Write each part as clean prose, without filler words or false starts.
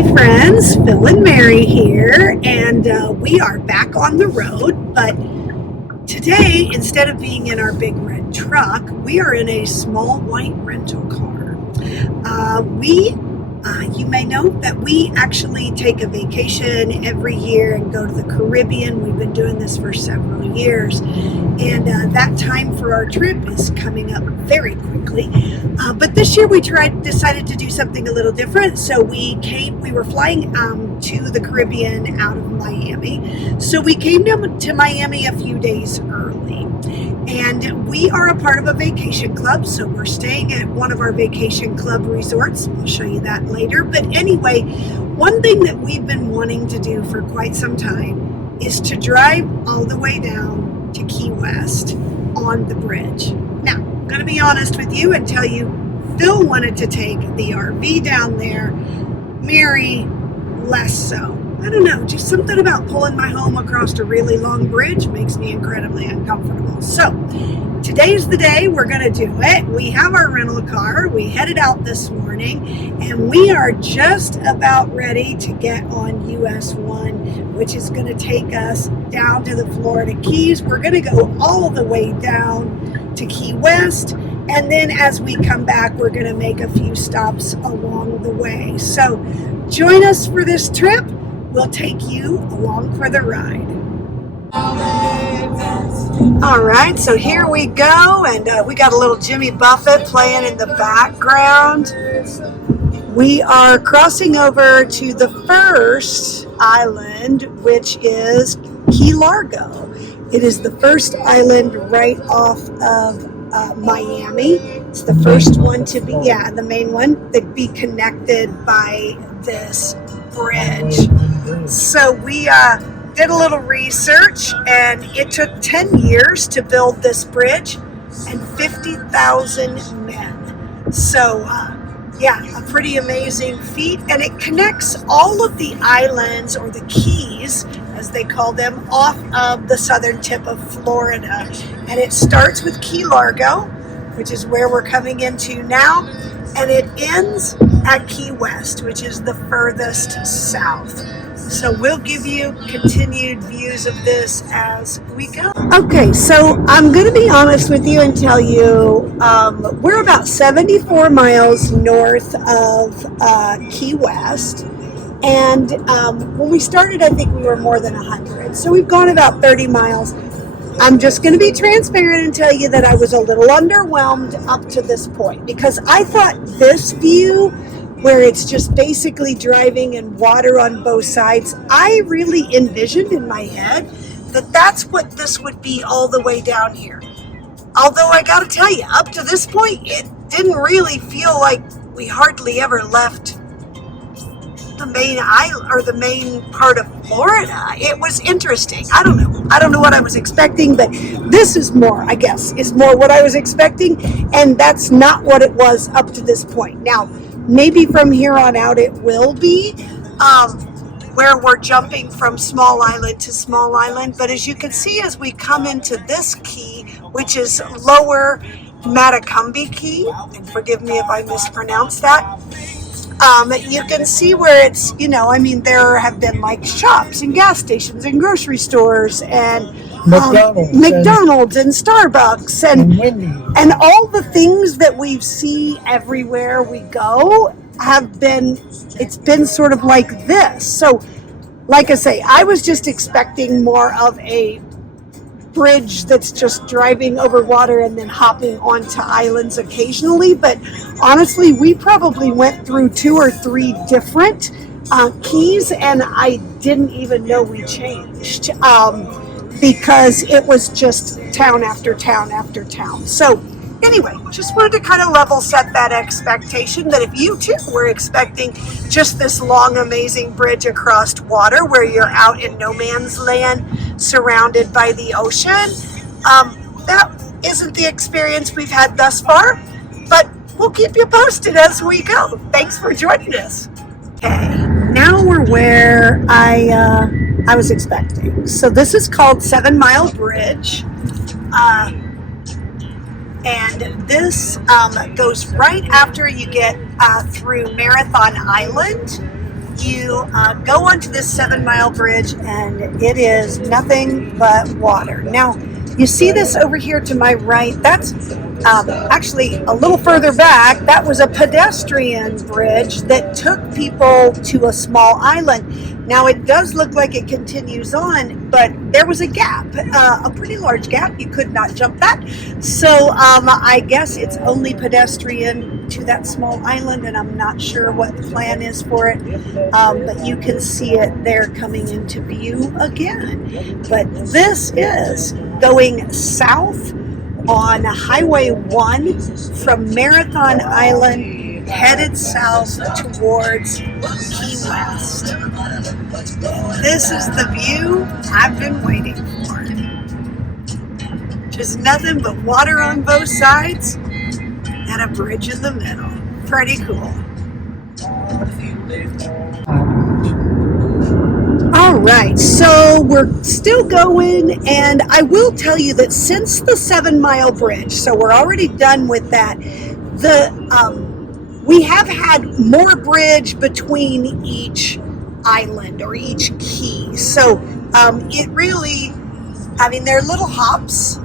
Hey friends, Phil and Mary here, and we are back on the road. But today, instead of being in our big red truck, we are in a small white rental car. You may know that we actually take a vacation every year and go to the Caribbean. We've been doing this for several years, and that time for our trip is coming up very quickly. But this year we decided to do something a little different. So we were flying to the Caribbean out of Miami. So we came to Miami a few days early. And we are a part of a vacation club, so we're staying at one of our vacation club resorts. I'll show you that later. But anyway, one thing that we've been wanting to do for quite some time is to drive all the way down to Key West on the bridge. Now, I'm going to be honest with you and tell you, Phil wanted to take the RV down there, Mary less so. I don't know, just something about pulling my home across a really long bridge makes me incredibly uncomfortable. So today's the day we're going to do it. We have our rental car. We headed out this morning, and we are just about ready to get on US 1, which is going to take us down to the Florida Keys. We're going to go all the way down to Key West, and then as we come back, we're going to make a few stops along the way. So join us for this trip. We'll take you along for the ride. All right, so here we go, and we got a little Jimmy Buffett playing in the background. We are crossing over to the first island, which is Key Largo. It is the first island right off of Miami. It's the first one to be, the main one, to be connected by this bridge. So we did a little research, and it took 10 years to build this bridge and 50,000 men. So a pretty amazing feat, and it connects all of the islands, or the keys as they call them, off of the southern tip of Florida. And it starts with Key Largo, which is where we're coming into now, and it ends at Key West, which is the furthest south. So we'll give you continued views of this as we go. Okay, so I'm going to be honest with you and tell you we're about 74 miles north of Key West. And when we started, I think we were more than 100. So we've gone about 30 miles. I'm just going to be transparent and tell you that I was a little underwhelmed up to this point, because I thought this view, where it's just basically driving and water on both sides, I really envisioned in my head that that's what this would be all the way down here. Although I gotta tell you, up to this point, it didn't really feel like we hardly ever left the main island or the main part of Florida. It was interesting. I don't know what I was expecting, but this is more what I was expecting, and that's not what it was up to this point. Now, maybe from here on out it will be where we're jumping from small island to small island. But as you can see, as we come into this key, which is Lower Matacumbe Key, and forgive me if I mispronounce that, you can see where it's, there have been like shops and gas stations and grocery stores and McDonald's and Starbucks and all the things that we see everywhere we go it's been sort of like this. So, like I say, I was just expecting more of a bridge that's just driving over water and then hopping onto islands occasionally. But honestly, we probably went through 2 or 3 different keys, and I didn't even know we changed. Because it was just town after town after town. So anyway, just wanted to kind of level set that expectation, that if you too were expecting just this long, amazing bridge across water where you're out in no man's land surrounded by the ocean, that isn't the experience we've had thus far, but we'll keep you posted as we go. Thanks for joining us. Okay, now we're where I was expecting. So this is called 7 Mile Bridge, and this goes right after you get through Marathon Island. you go onto this 7-mile bridge, and it is nothing but water. Now, you see this over here to my right? That's actually a little further back. That was a pedestrian bridge that took people to a small island. Now, it does look like it continues on, but there was a gap, a pretty large gap. You could not jump that. So I guess it's only pedestrian to that small island, and I'm not sure what the plan is for it. But you can see it there coming into view again. But this is going south on Highway 1 from Marathon Island, headed south towards Key West. This is the view I've been waiting for. Just nothing but water on both sides and a bridge in the middle. Pretty cool. All right, so we're still going, and I will tell you that since the 7-mile bridge, so we're already done with that, we have had more bridge between each island or each key. So it really, I mean, they're little hops,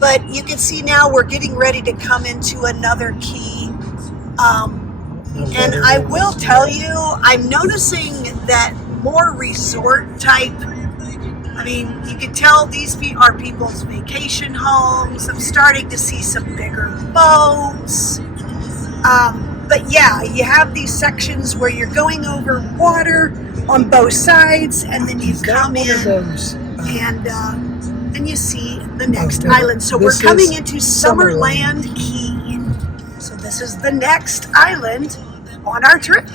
but you can see now we're getting ready to come into another key. And I will tell you, I'm noticing that more resort type, I mean, you can tell these are people's vacation homes. I'm starting to see some bigger boats. But yeah, you have these sections where you're going over water on both sides, and then you come in and then you see the next island. So we're coming into Summerland Key. So this is the next island on our trip.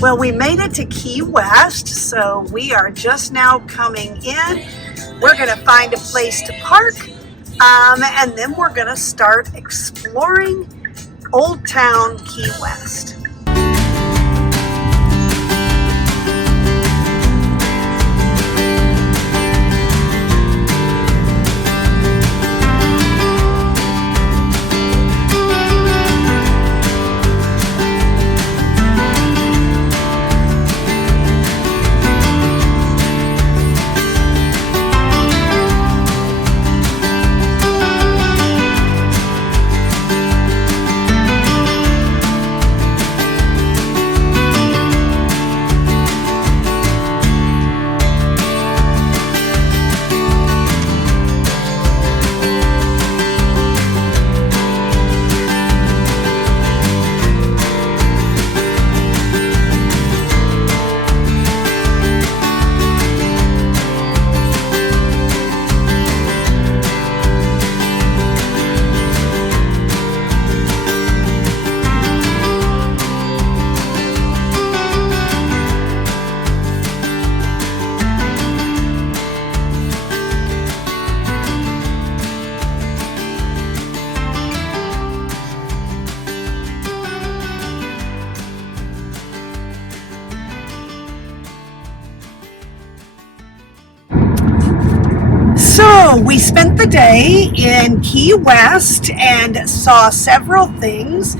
Well, we made it to Key West, so we are just now coming in. We're going to find a place to park, and then we're going to start exploring Old Town Key West. So we spent the day in Key West and saw several things.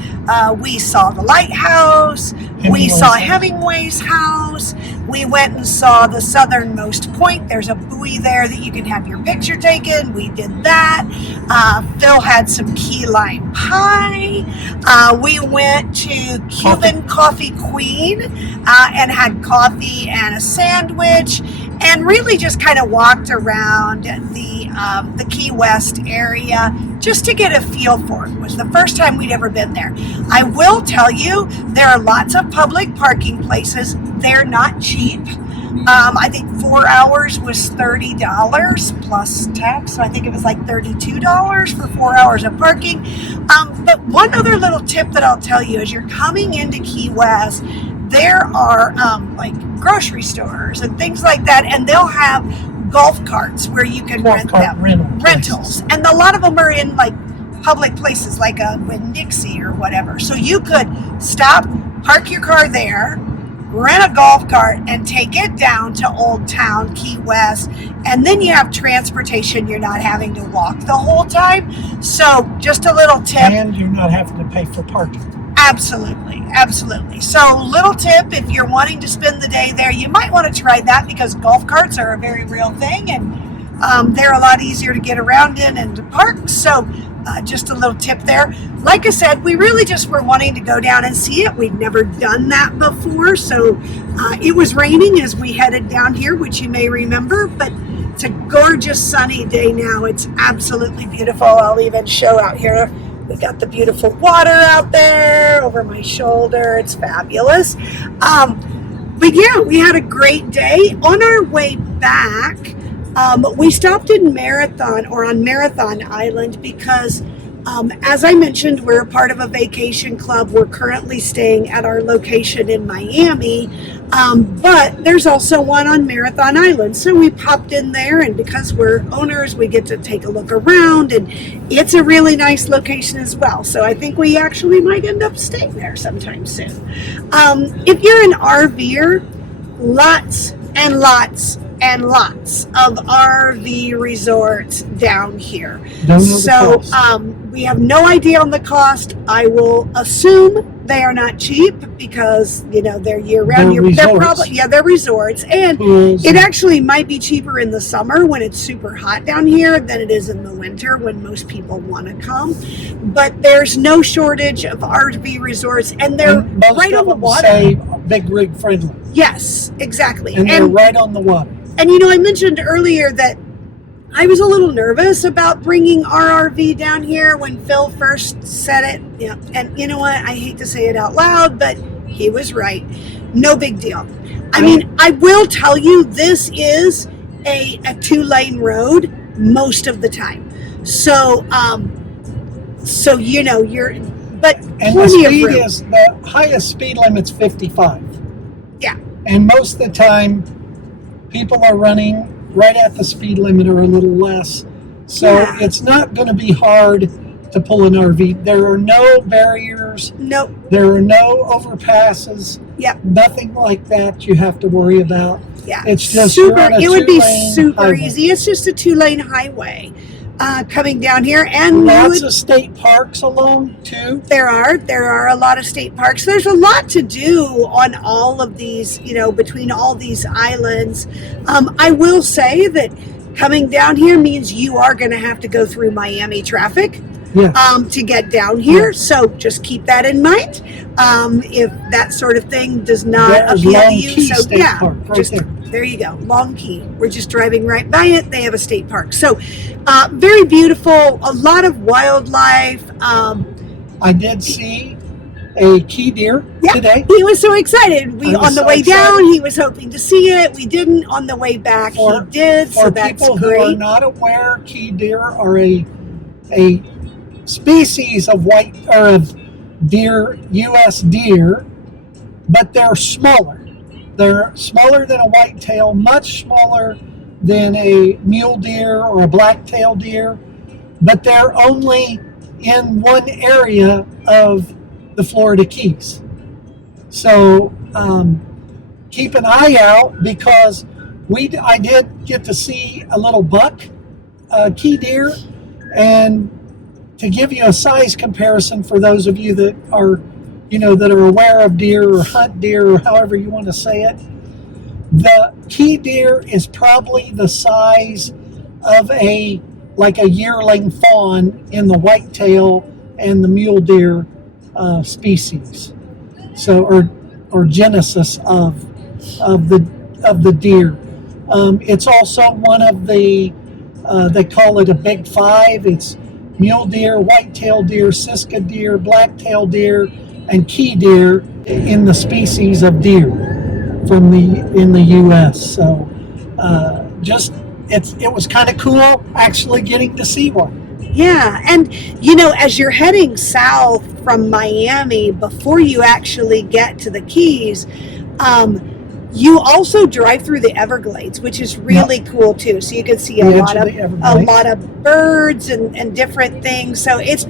We saw the lighthouse, we saw Hemingway's house, we went and saw the southernmost point. There's a buoy there that you can have your picture taken. We did that. Phil had some key lime pie. We went to Cuban Coffee Queen and had coffee and a sandwich, and really just kind of walked around the Key West area just to get a feel for it. It was the first time we'd ever been there. I will tell you, there are lots of public parking places. They're not cheap. I think 4 hours was $30 plus tax, so I think it was like $32 for 4 hours of parking. But one other little tip that I'll tell you, as you're coming into Key West, there are like grocery stores and things like that, and they'll have golf carts where you can rent them. Rentals. And a lot of them are in like public places like a Winn-Dixie or whatever. So you could stop, park your car there, rent a golf cart, and take it down to Old Town Key West, and then you have transportation. You're not having to walk the whole time. So just a little tip. And you're not having to pay for parking. Absolutely, absolutely. So, little tip, if you're wanting to spend the day there, you might want to try that because golf carts are a very real thing, and they're a lot easier to get around in and to park. So, just a little tip there. Like I said, we really just were wanting to go down and see it. We'd never done that before, so it was raining as we headed down here, which you may remember, but it's a gorgeous sunny day now. It's absolutely beautiful. I'll even show out here. We got the beautiful water out there over my shoulder. It's fabulous. But yeah, we had a great day. On our way back, we stopped in on Marathon Island because, as I mentioned, we're a part of a vacation club. We're currently staying at our location in Miami, but there's also one on Marathon Island. So we popped in there, and because we're owners, we get to take a look around, and it's a really nice location as well. So I think we actually might end up staying there sometime soon. If you're an RVer, lots and lots and lots of RV resorts down here. So we have no idea on the cost. I will assume they are not cheap because they're year round. They're resorts, and it actually might be cheaper in the summer when it's super hot down here than it is in the winter when most people want to come. But there's no shortage of RV resorts, and they're right on the water. Say big rig friendly. Yes, exactly. And they're right on the water. And I mentioned earlier that I was a little nervous about bringing our RV down here when Phil first said it. Yeah, and you know what? I hate to say it out loud, but he was right. No big deal. I mean, I will tell you, this is a 2-lane road most of the time. So, but and plenty the speed of room. is the highest speed limit's 55. Yeah. And most of the time, people are running right at the speed limit or a little less. So it's not going to be hard to pull an RV. There are no barriers. Nope. There are no overpasses. Yep. Nothing like that you have to worry about. Yeah. It's just super. It would be super highway. easy. It's just a 2-lane highway coming down here, and lots of state parks along too. There are a lot of state parks. There's a lot to do on all of these, between all these islands. I will say that coming down here means you are going to have to go through Miami traffic. Yes. To get down here. Yes. So just keep that in mind. If that sort of thing does not appeal to you. So there you go. Long Key. We're just driving right by it. They have a state park. So very beautiful. A lot of wildlife. I did see a key deer today. He was so excited. On the way down, he was hoping to see it. We didn't. On the way back, he did. So that's great. For people who are not aware, key deer are a species of deer, U.S. deer, but they're smaller. They're smaller than a whitetail, much smaller than a mule deer or a black-tailed deer, but they're only in one area of the Florida Keys. So keep an eye out because I did get to see a little buck key deer, and to give you a size comparison for those of you that are, aware of deer or hunt deer or however you want to say it, the key deer is probably the size of a yearling fawn in the whitetail and the mule deer species. So, or genesis of the deer. It's also one of the they call it a big 5. It's mule deer, white-tailed deer, Sitka deer, black-tailed deer, and key deer in the species of deer in the U.S. So it was kind of cool actually getting to see one. Yeah, and as you're heading south from Miami, before you actually get to the Keys, you also drive through the Everglades, which is really cool too. So you can see a lot of birds and different things. So it's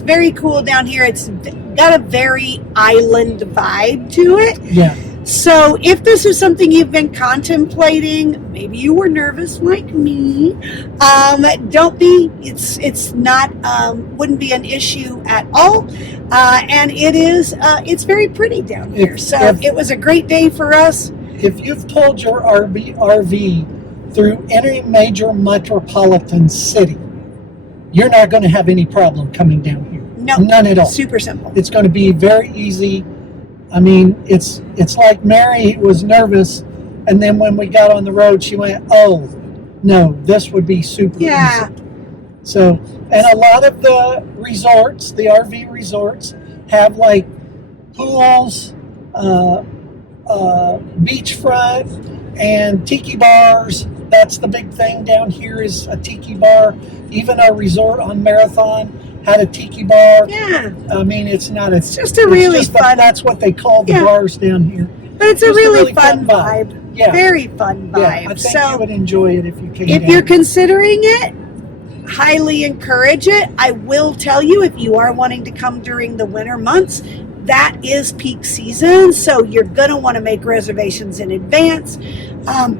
very cool down here. It's got a very island vibe to it. Yeah. So if this is something you've been contemplating, maybe you were nervous like me, don't be. It's not wouldn't be an issue at all, and it's very pretty down here. So it was a great day for us. If you've pulled your RV through any major metropolitan city, you're not going to have any problem coming down here. No, none at all. Super simple. It's going to be very easy. I mean, it's like Mary was nervous, and then when we got on the road, she went, "Oh, no, this would be super Yeah. easy." So, and a lot of the resorts, the RV resorts, have like pools, beachfront, and tiki bars. That's the big thing down here is a tiki bar. Even our resort on Marathon had a tiki bar. Yeah. I mean, it's just a really fun. That's what they call the bars down here. But it's a really fun vibe. Yeah. Very fun vibe. Yeah, I think you would enjoy it if you came If down. you're considering it, highly encourage it. I will tell you, if you are wanting to come during the winter months, that is peak season. So you're going to want to make reservations in advance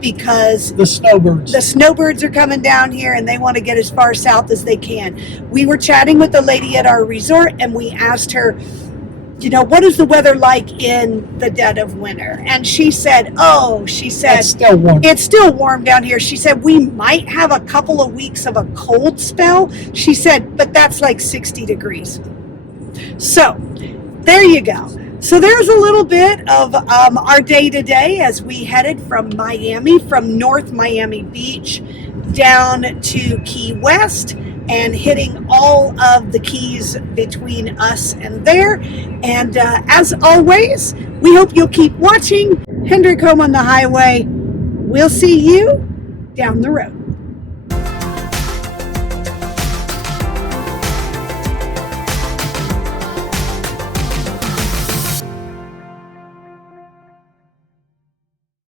because the snowbirds are coming down here and they want to get as far south as they can. We were chatting with the lady at our resort and we asked her, what is the weather like in the dead of winter? And she said, it's still warm. It's still warm down here. She said, we might have a couple of weeks of a cold spell. She said, but that's like 60 degrees. So there you go. So there's a little bit of our day today as we headed from Miami, from North Miami Beach down to Key West, and hitting all of the keys between us and there. And as always, we hope you'll keep watching Hendrick Home on the Highway. We'll see you down the road.